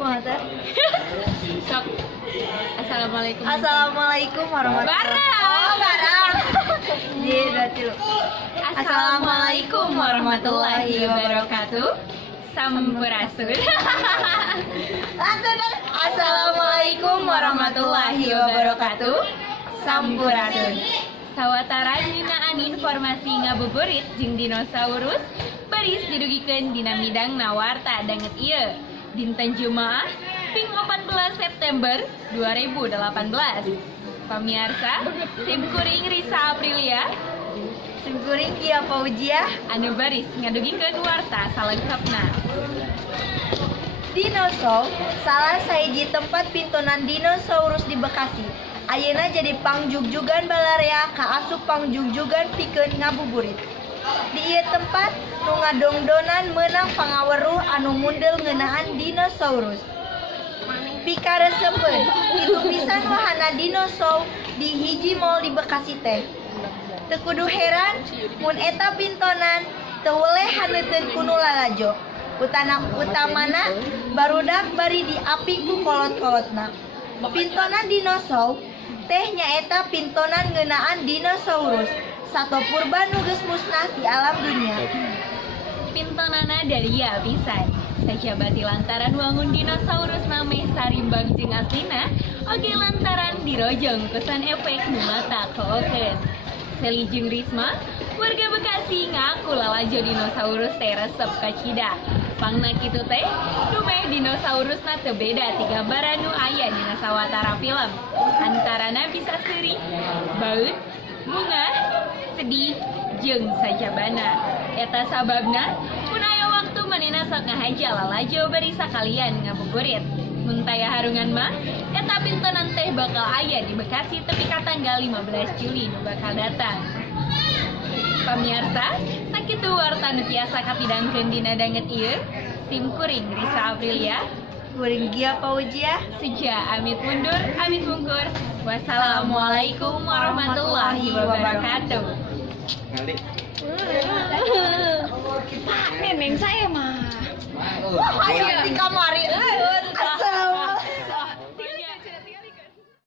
Kumaha? Sok. Assalamualaikum. Assalamualaikum warahmatullahi wabarakatuh. Barang. Jadi berarti lu. Assalamualaikum warahmatullahi wabarakatuh. Sampurasun. Assalamualaikum warahmatullahi wabarakatuh. Sampurasun. Sawatara nyinaan informasi ngabuburit jeung dinosaurus baris didugikeun dina midang nawarta danget ieu. Dinten Jumaah ping 14 September 2018. Pamirsa, tim kuring Risa Aprilia, Sim kuring Kia Fauzia, anu baris ngadugikeun warta salengkapna. Dinosaur salah sahiji tempat pintonan dinosaurus di Bekasi. Ayeuna jadi pangjugjugan balarea ka asup pangjugjugan pikeun ngabuburit. Di ieu tempat nu ngadongdonan meunang pangaweruh anu mundel ngeunaan dinosaurus. Pikareseupeun kitu pisan wahana dinosaur di hiji mall di Bekasi teh. Teu kudu heran mun eta pintonan teu weleh haneuteun ku nu lalajo. Utamana barudak bari diaping ku kolot-kolotna. Pintonan dinosaur teh nyaeta pintonan ngeunaan dinosaurus sato purba nu geus musnah di alam dunia. Pintonana daria pisan. Sajabati lantaran wangun dinosaurus name sarimbang jeung aslina, oge lantaran dirojong kesan efek nu mata kookeun. Seli jeung Risma, warga Bekasi ngaku lalajo dinosaurus teh resep ka cida. Pangna kitu teh, dumeh dinosaurusna teu beda ti gambaran nu aya dina sawatara film. Antarana bisa seuri, baut, bunga, sedih, jeung sajabana. Eta sababna, mun aya waktu manehna sok ngahaja lalajo bari sakalian ngabuburit. Mun taya harungan mah, eta pintonan teh bakal aya di Bekasi tepi ka tanggal 15 Juli nu bakal datang. Pamirsa, sakitu warta nu tiasa kapidangkeun dina danget ieu. Tim kuring Risa Aprilia, Kuring Kia Fauzia, Suja amit mundur, amit mungkur. Wassalamualaikum warahmatullahi wabarakatuh. Pak, neneng saya mah. ayo di kamar